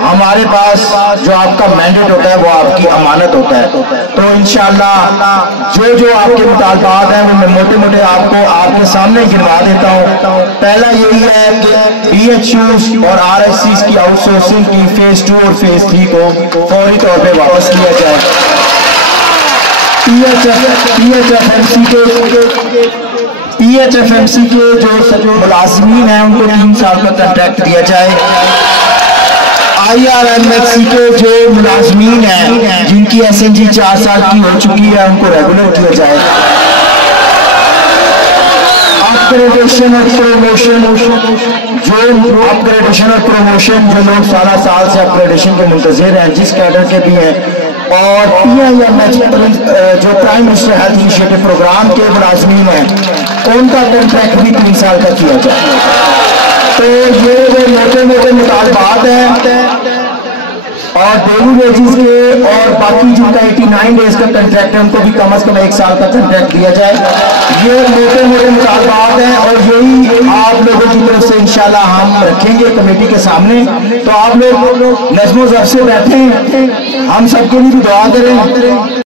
ہمارے پاس جو آپ کا مینڈیٹ ہوتا ہے وہ آپ کی امانت ہوتا ہے. تو انشاءاللہ جو آپ کے مطالبات ہیں وہ میں موٹے موٹے آپ کو آپ کے سامنے گنوا دیتا ہوں. پہلا یہی ہے کہ بی ایچ یوز اور آر ایس سیز کی آؤٹ سورسنگ کی فیز 2 اور فیز 3 کو فوری طور پہ واپس کیا جائے. P H F M C کے جو ملازمین ہیں ان کو 3 سال کا کنٹریکٹ دیا جائے. I R M H C کے جو ملازمین ہیں جن کی ایس این جی 4 سال کی ہو چکی ہے ان کو ریگولر کیا جائے. اپگریڈیشن اور پروموشن جو لوگ 12 سال سے اپگریڈیشن کے منتظر ہیں جس کیڈر کے بھی ہیں, اور پی آئی ایم ایچ جو prime minister health initiative programme کے ملازمین ہیں ان کا کنٹریکٹ بھی 3 سال کا کیا جائے. تو یہ جو موٹے موٹے مطالبات ہیں اور ڈیلی ویجز کے اور باقی جن کا 89 ڈیز کا کنٹریکٹ ہے ان کو بھی کم از کم 1 سال کا کنٹریکٹ دیا جائے. یہ موٹے موٹے مطالبات ہیں اور یہی آپ لوگوں کی طرف سے انشاءاللہ ہم رکھیں گے کمیٹی کے سامنے. تو آپ لوگ نظم و ضبط سے بیٹھیں, ہم سب کے لیے بھی دعا کریں.